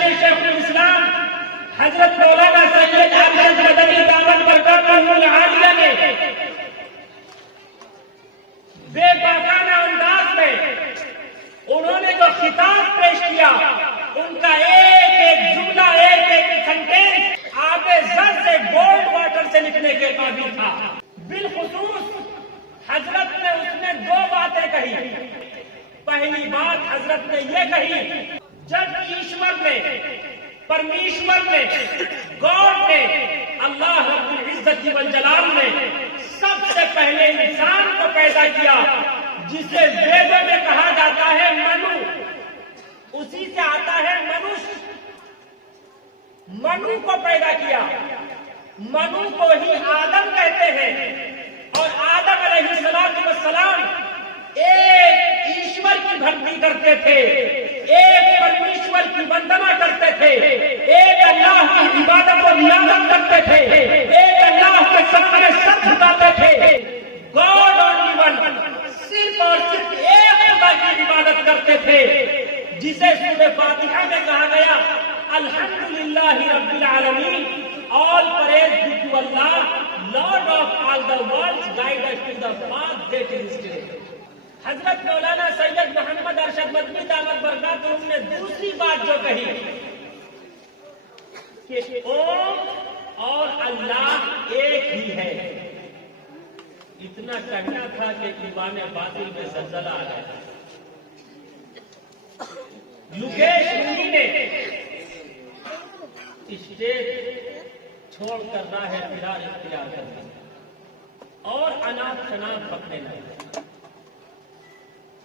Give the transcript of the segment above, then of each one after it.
شیخ الاسلام حضرت مولانا سید ارشد مدنی دامت برکاتہ العالیہ نے بے باکانہ انداز میں انہوں نے جو خطاب پیش کیا، ان کا ایک ایک جملہ، ایک ایک سینٹینس آب زر سے گولڈ واٹر سے لکھنے کے قابل تھا۔ بالخصوص حضرت نے اس میں دو باتیں کہی۔ پہلی بات حضرت نے یہ کہی، جب ایشور نے، پرمیشور نے، گاڈ نے، اللہ رب العزت والجلال نے سب سے پہلے انسان کو پیدا کیا، جسے ویدوں میں کہا جاتا ہے منو، اسی سے آتا ہے منوش، منو کو پیدا کیا۔ منو کو ہی آدم کہتے ہیں، اور آدم علیہ السلام ایک ایشور کی بھکتی کرتے تھے، ایک پرمیشور کی وندنا کرتے تھے، ایک اللہ کی عبادت و نیازت کرتے تھے، ایک اللہ کے سامنے سر جھکاتے تھے۔ گاڈ اونلی ون، صرف اور صرف ایک خدا کی عبادت کرتے تھے، جسے سورہ فاتحہ میں کہا گیا الحمدللہ رب العالمین، all praise be to Allah, Lord of all the worlds, guide us to the path that is straight۔ حضرت مولانا سید محمد ارشد مدنی دامت برکاتہ نے دوسری بات جو کہی کہ اوم اور اللہ ایک ہی ہے، اتنا کہنا تھا کہ ایمان باطل میں زلزلہ آ گیا۔ یوگیش مونی نے اسٹیج چھوڑ کر راہ فرار اختیار کر دی اور اناپ شناپ پکڑنے لگے۔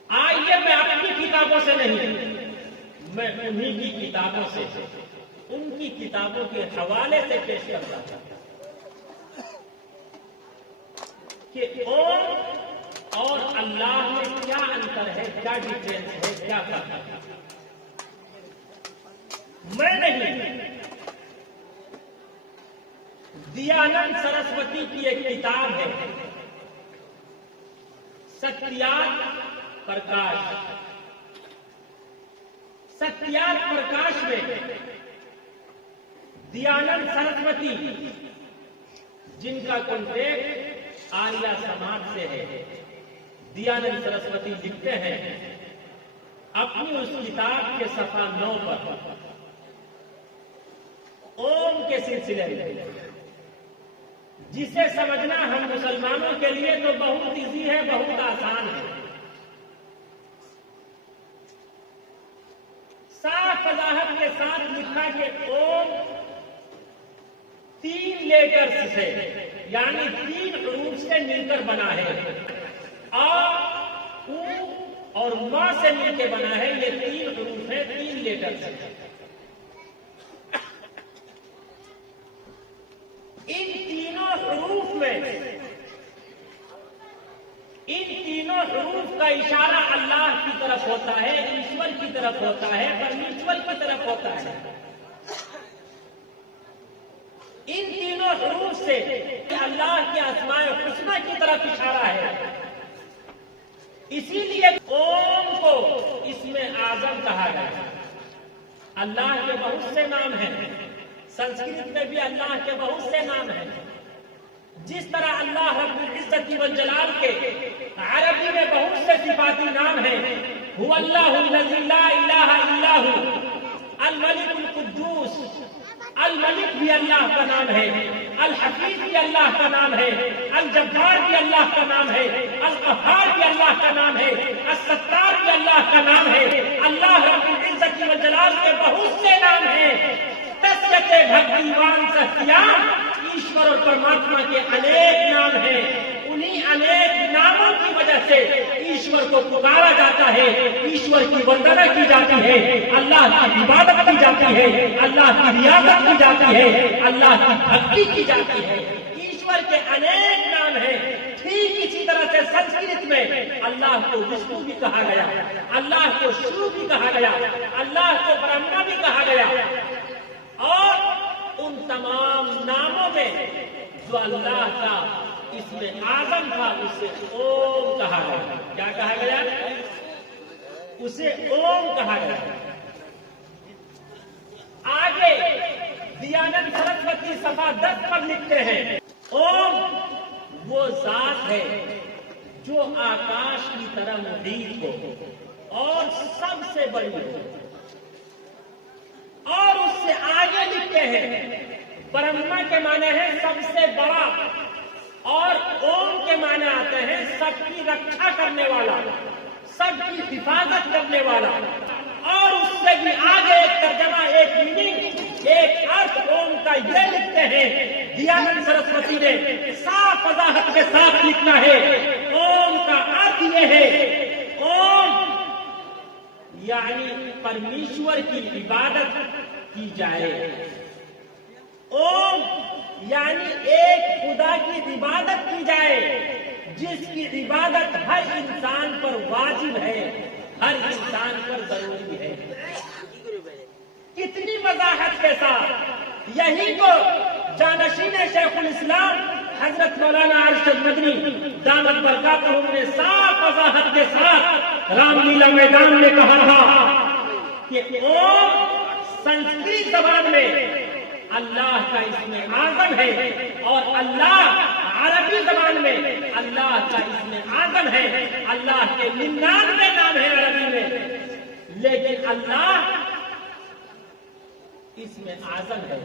آئیے میں اپنی کتابوں سے نہیں، میں انہی کی کتابوں سے، ان کی کتابوں کے حوالے سے پیش کرتا تھا کہ اوم اور اللہ میں کیا انتر ہے، کیا ڈیفرنس ہے، کیا فرق ہے۔ میں نہیں، دیانند سرسوتی کی ایک کتاب ہے ستیات پرکاش۔ ستیات پرکاش میں دیانند سرسوتی، جن کا کانٹیکٹ آریہ سماج سے ہے، دیانند سرسوتی لکھتے ہیں اپنی اس کتاب کے صفحہ 9 پر اوم کے سلسلے میں، جسے سمجھنا ہم مسلمانوں کے لیے تو بہت ایزی ہے، بہت آسان ہے۔ صاف وضاحت کے ساتھ لکھا کہ اوم 3 لیٹرز سے، یعنی 3 حروف سے مل کر بنا ہے۔ آ، او اور ما سے مل کے بنا ہے۔ یہ 3 حروف ہیں، 3 لیٹرز ہیں۔ ان تینوں حروف میں، ان تینوں حروف کا اشارہ اللہ کی طرف ہوتا ہے، ایشور کی طرف ہوتا ہے، پرمیشور کی طرف ہوتا ہے۔ ان تینوں حروف سے اللہ کے اسماء الحسنی کی طرف اشارہ ہے۔ اسی لیے اوم کو اسم اعظم کہا گیا۔ اللہ کے بہت سے نام ہیں، سنسکرت میں بھی اللہ کے بہت سے نام ہیں۔ جس طرح اللہ رب العزت والجلال کے عربی میں بہت سے صفاتی نام ہیں، هو اللہ الذی لا الہ الا هو، الملک القدوس، الملک بھی اللہ کا نام ہے، الحفیظ بھی اللہ کا نام ہے، الجبار بھی اللہ کا نام ہے، القہار بھی اللہ کا نام ہے، الستار بھی اللہ کا نام ہے۔ اللہ رب العزت والجلال کے بہت سے نام ہیں۔ تسکتے بھگوان ستیام، ایشور اور پرماتما کے انیک نام ہیں۔ انہی انیک ناموں کی وجہ سے ایشور کو پکارا جاتا ہے، ایشور کی وندنا کی جاتی ہے، اللہ کی عبادت کی جاتی ہے، اللہ کی ریاضت کی جاتی ہے، اللہ کی بھکتی کی جاتی ہے۔ ایشور کے انیک نام ہیں۔ ٹھیک اسی طرح سے سنسکرت میں اللہ کو وشنو بھی کہا گیا، اللہ کو شیو بھی کہا گیا، اللہ کو برہما بھی کہا گیا، اور ان تمام ناموں میں جو اللہ کا اسم اعظم تھا اسے اوم کہا گیا۔ کیا کہا گیا؟ اسے اوم کہا گیا۔ آگے دیانند سرسوتی صفحہ 10 پر لکھتے ہیں، اوم وہ ذات ہے جو آکاش کی طرح محیط ہو اور سب سے بڑی ہو۔ اور اس سے آگے لکھتے ہیں، برہما کے معنی ہے سب سے بڑا، اور اوم کے معنی آتے ہیں سب کی رکھا کرنے والا، سب کی حفاظت کرنے والا۔ اور اس سے بھی آگے ایک ترجمہ، ایک میننگ، ایک ارتھ اوم کا یہ لکھتے ہیں، دیانند سرسوتی نے صاف وضاحت کے ساتھ لکھنا ہے، اوم کا ارتھ یہ ہے، اوم یعنی پرمیشور کی عبادت کی جائے۔ اوم یعنی ایک خدا کی عبادت کی جائے جس کی عبادت ہر انسان پر واجب ہے، ہر انسان پر ضروری ہے۔ کتنی وضاحت کے ساتھ! یہی تو جانشین شیخ الاسلام حضرت مولانا ارشد مدنی دامت برکاتہم نے صاف وضاحت کے ساتھ رام لیلا میدان میں کہا تھا کہ اوم سنسکرت زبان میں اللہ کا اسم اعظم ہے، اور اللہ عربی زبان میں اللہ کا اسم اعظم ہے۔ اللہ کے 99 نام ہیں عربی میں، لیکن اللہ اسم اعظم ہے۔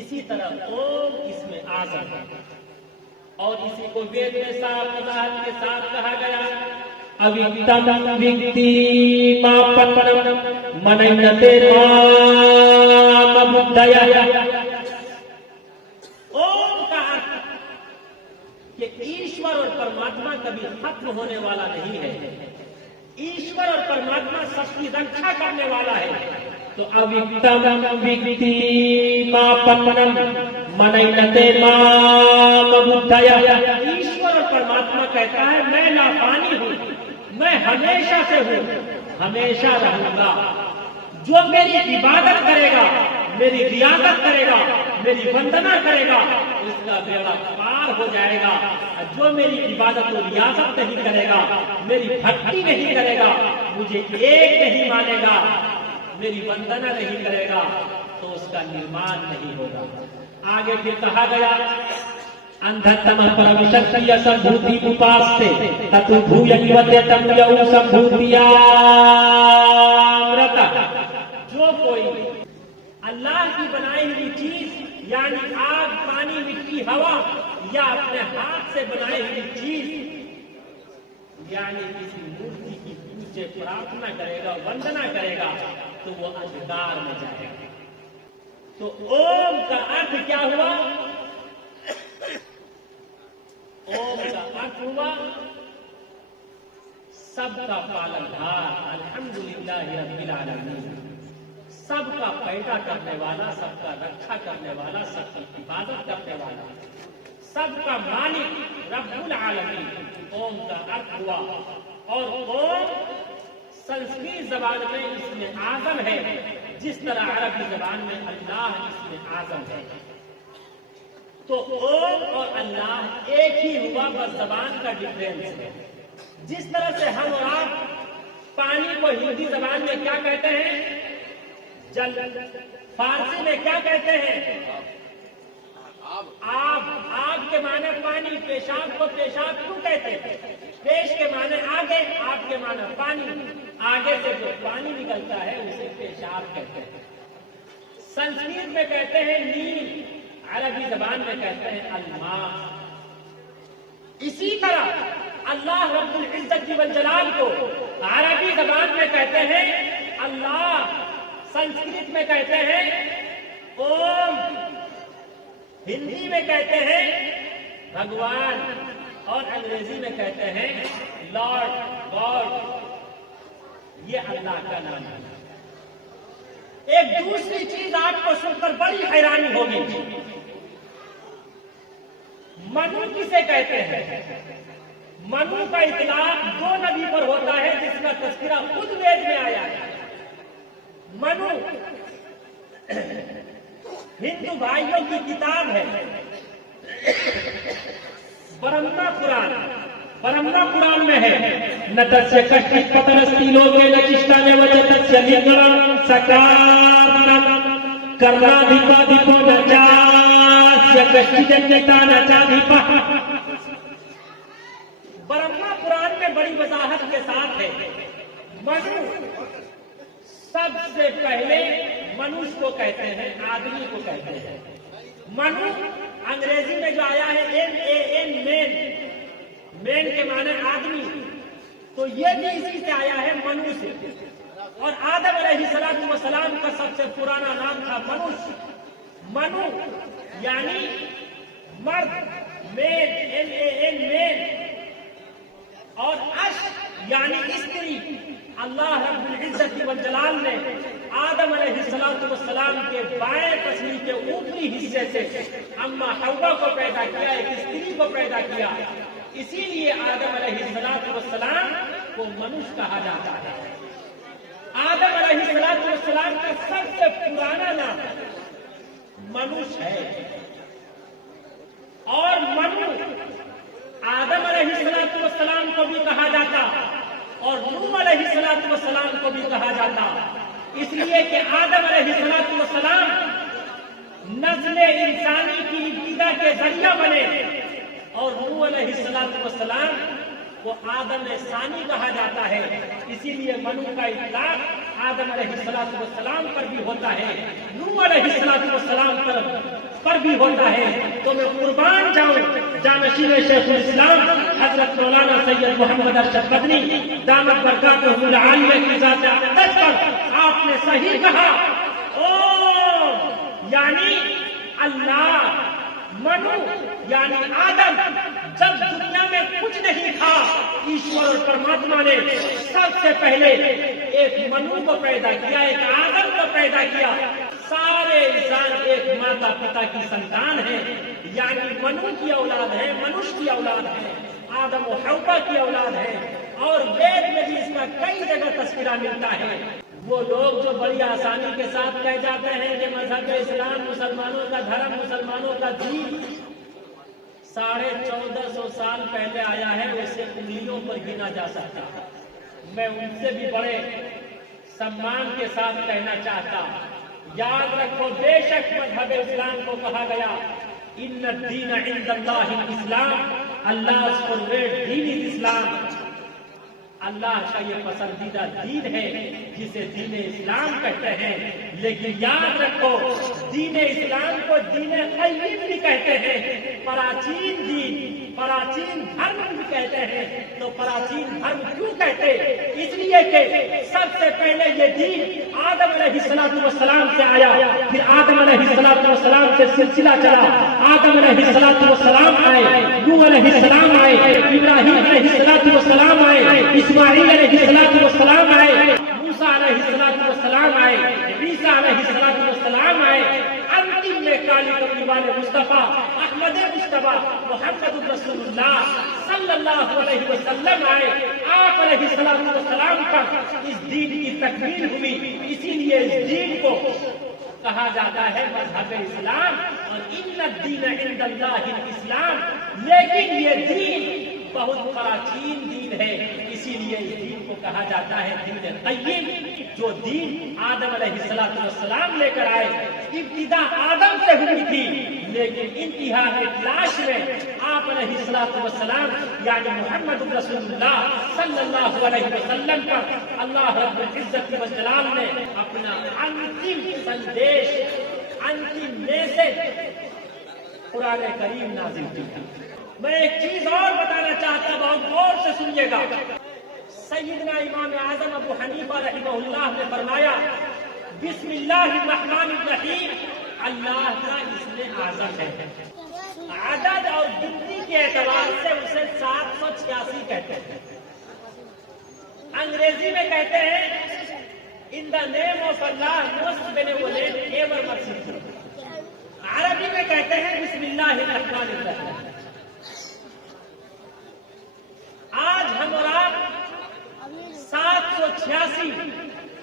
اسی طرح اوم اسم اعظم ہے، اور اسی کو وید میں صاف وضاحت کے ساتھ کہا گیا، اوکتم وکتی ماپترم منیتے مام بدھیا۔ اوم کا ارتھ کہ ایشور اور پرماتما کبھی ختم ہونے والا نہیں ہے، ایشور اور پرماتما سب کی رکھا کرنے والا ہے۔ تو اوکتم وکتی ماپترم منیتے مام بدھیا، ایشور اور پرماتما کہتا ہے میں لافانی ہوں، میں ہمیشہ سے ہوں، ہمیشہ رہوں گا۔ جو میری عبادت کرے گا، میری ریاضت کرے گا، میری وندنا کرے گا، اس کا بیڑا پار ہو جائے گا۔ جو میری عبادت و ریاضت نہیں کرے گا، میری بھکتی نہیں کرے گا، مجھے ایک نہیں مانے گا، میری وندنا نہیں کرے گا، تو اس کا نرمان نہیں ہوگا۔ آگے پھر کہا گیا اندھتم پرمشکتی سمبھوتی اپاستے تتو بھویتم یو سمبھوتیامرتا۔ جو کوئی اللہ کی بنائی ہوئی چیز یعنی آگ، پانی، مٹی، ہوا، یا اپنے ہاتھ سے بنائی ہوئی چیز یعنی کسی مورتی کی پوجا پرارتھنا کرے گا، وندنا کرے گا، تو وہ اندھکار میں جائے گا۔ تو اوم کا ارتھ کیا ہوا؟ اوم کا ارتھ ہوا سب کا پالنہار، الحمدللہ رب العالمین، سب کا پیدا کرنے والا، سب کا رکھا کرنے والا، سب کی حفاظت کرنے والا، سب کا مالک رب العالمین۔ اوم کا ارتھ ہوا، اور اوم سنسکرت زبان میں اسم اعظم ہے، جس طرح عربی زبان میں اللہ اسم اعظم ہے۔ تو اوم اور اللہ ایک ہی ہوا، بس زبان کا ڈفرینس ہے۔ جس طرح سے ہم اور آپ پانی کو ہندی زبان میں کیا کہتے ہیں؟ جل۔ فارسی میں کیا کہتے ہیں؟ آب۔ آب کے معنی پانی، پیشاب کو پیشاب کیوں کہتے ہیں؟ پیش کے معنی آگے، آب کے معنی پانی، آگے سے جو پانی نکلتا ہے اسے پیشاب کہتے ہیں۔ سنسکرت میں کہتے ہیں نیل، عربی زبان میں کہتے ہیں الماء۔ اسی طرح اللہ رب العزت والجلال کو عربی زبان میں کہتے ہیں اللہ، سنسکرت میں کہتے ہیں اوم، ہندی میں کہتے ہیں بھگوان، اور انگریزی میں کہتے ہیں لارڈ، گاڈ۔ یہ اللہ کا نام ہے۔ ایک دوسری چیز آپ کو سن کر بڑی حیرانی ہوگی، منو کسے کہتے ہیں؟ منو کا اطلاق 2 نبی پر ہوتا ہے، جس کا تذکرہ خود وید میں آیا ہے۔ منو ہندو بھائیوں کی کتاب ہے، برہمنا قرآن۔ برہمنا قرآن میں ہے نہ تسیہ کشٹ کترستی لوگے نہ چشتہ نے وجہ تسیہ لنگرم سکارم۔ کرنا دیپا دیپو نچاس یا کشتی جنتا نچا دیپا. برہما پران میں بڑی وضاحت کے ساتھ ہے. منو سب سے پہلے منوش کو کہتے ہیں، آدمی کو کہتے ہیں. منو انگریزی میں جو آیا ہے MAN مین، مین کے معنی آدمی، تو یہ بھی اسی سے آیا ہے، منو سے. اور آدم علیہ السلام کا سب سے پرانا نام تھا منوش. منو یعنی مرد، مین MAN مین، اور اش یعنی استری. اللہ رب العزت والجلال نے آدم علیہ السلام کے بائیں پسلی کے اوپری حصے سے اما حوا کو پیدا کیا، ایک استری کو پیدا کیا. اسی لیے آدم علیہ السلام کو منوش کہا جاتا ہے. آدم علیہ السلام کا سب سے پرانا نام منوش ہے. اور منو آدم علیہ السلام کو بھی کہا جاتا اور نوح علیہ السلام کو بھی کہا جاتا، اس لیے کہ آدم علیہ السلام نسل انسانی کی ابتدا کے ذریعہ بنے، اور نوح علیہ السلام کو آدم ثانی کہا جاتا ہے. اسی لیے منو کا اطلاق آدم علیہ السلام پر بھی ہوتا ہے، نوح علیہ السلام پر بھی ہوتا ہے. تو میں قربان جاؤں جانشین شیخ الاسلام حضرت مولانا سید محمد ارشد مدنی دامت برکاتہ العالیہ کی ذات اقدس پر آپ نے صحیح کہا. یعنی اللہ، منو یعنی آدم. جب دنیا میں کچھ نہیں تھا، ایشور اور پرماتما نے سب سے پہلے ایک منو کو پیدا کیا، ایک آدم کو پیدا کیا. سارے انسان ایک ماتا پتا کی سنتان ہے، یعنی منو کی اولاد ہے، منوش کی اولاد ہے، آدم و حوا کی اولاد ہے. اور وید میں بھی اس کا کئی جگہ تذکرہ ملتا ہے. وہ لوگ جو بڑی آسانی کے ساتھ کہہ جاتے ہیں کہ مذہب اسلام مسلمانوں کا دھرم، مسلمانوں کا دین 1450 سال پہلے آیا ہے، اسے انگلیوں پر گنا جا سکتا. میں ان سے بھی بڑے سمان کے ساتھ کہنا چاہتا، یاد رکھو بے شک مذہب اسلام کو کہا گیا ان الدین عند اللہ الاسلام، Allah's favorite deen is Islam. اللہ کا یہ پسندیدہ دین ہے جسے دین اسلام کہتے ہیں. لیکن یاد رکھو دین اسلام کو دین قیم بھی کہتے ہیں، پراچین دین، پراچین دھرم بھی کہتے ہیں. تو پراچین دھرم کیوں کہتے؟ اس لیے کہ سب سے پہلے یہ دین آدم علیہ السلام سے آیا، پھر آدم علیہ السلام سے سلسلہ چلا. آدم علیہ السلام آئے، نوح علیہ السلام آئے، ابراہیم علیہ السلام آئے، اسماعیل علیہ السلام آئے، موسیٰ علیہ السلام آئے، عیسیٰ علیہ السلام آئے. انتم میں کالی کملی والے مصطفیٰ احمد مصطفیٰ محمد رسول اللہ صلی اللہ علیہ وسلم آئے. آپ علیہ السلام پر اس دین کی تکمیل ہوئی. اسی لیے اس دین کو کہا جاتا ہے مذہب اسلام، اور ان الدین عند اللہ الاسلام. لیکن یہ دین بہت پراچین دین ہے، اسی لیے اس دین کو کہا جاتا ہے دین قیم. جو دین آدم علیہ السلام لے کر آئے، ابتدا آدم سے ہوئی تھی، لیکن انتہا کے تلاش میں آپ علیہ السلام یعنی محمد رسول اللہ صلی اللہ علیہ وسلم پر اللہ رب العزت والجلال نے اپنا انتم سندیش، انتم میسج قرآن کریم نازل کیا. میں ایک چیز اور بتانا چاہتا ہوں، بہت غور سے سنیے گا. سیدنا امام اعظم ابو حنیفہ رحمہ اللہ نے فرمایا بسم اللہ الرحمن الرحیم، اللہ کا اسم اعظم ہے. عدد اور گنتی کے اعتبار سے اسے 786 کہتے ہیں. انگریزی میں کہتے ہیں in the name of Allah most benevolent ever merciful. عربی میں کہتے ہیں بسم اللہ الرحمن الرحیم. آج ہم اور آپ 786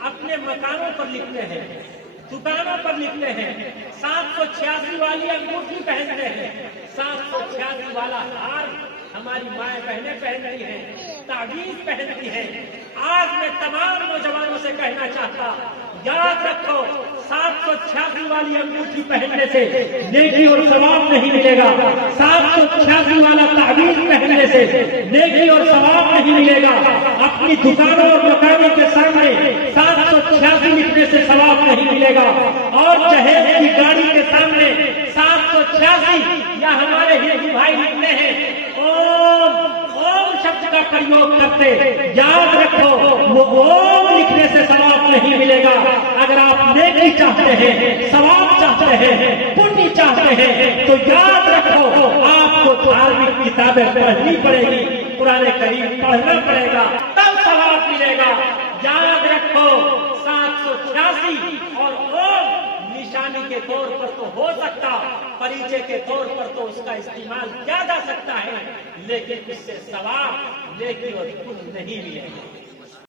اپنے مکانوں پر لکھتے ہیں، دکانوں پر لکھتے ہیں. 786 والی انگوٹھی پہنتے ہیں، 786 والا ہار ہماری مائیں بہنیں پہنتی ہیں، تعویذ پہنتی ہیں. آج میں تمام نوجوانوں سے کہنا چاہتا یاد رکھو 786 والی انگوٹھی پہننے سے نیکی اور ثواب نہیں ملے گا، 786 والا تعویذ پہننے سے نیکی اور ثواب نہیں ملے گا، اپنی دکانوں اور مکانوں کے سامنے 786 لکھنے سے ثواب نہیں ملے گا، اور جہیز کی گاڑی کے سامنے 786 یا ہمارے ہندو بھائی لکھتے ہیں اوم شبد کا پریوگ کرتے، یاد رکھو وہ اوم لکھنے سے ثواب نہیں ملے گا۔ اگر آپ نیکی چاہتے ہیں، ثواب چاہتے ہیں، پنیہ چاہتے ہیں، تو یاد رکھو آپ کو دھارمک کتابیں پڑھنی پڑے گی، قرآن کریم پڑھنا پڑے گا، تب ثواب ملے گا۔ یاد رکھو 786 اور اوم نشانی کے طور پر تو ہو سکتا، پریچے کے طور پر تو اس کا استعمال کیا جا سکتا ہے، لیکن اس سے ثواب، نیکی اور پنیہ نہیں ملے گا۔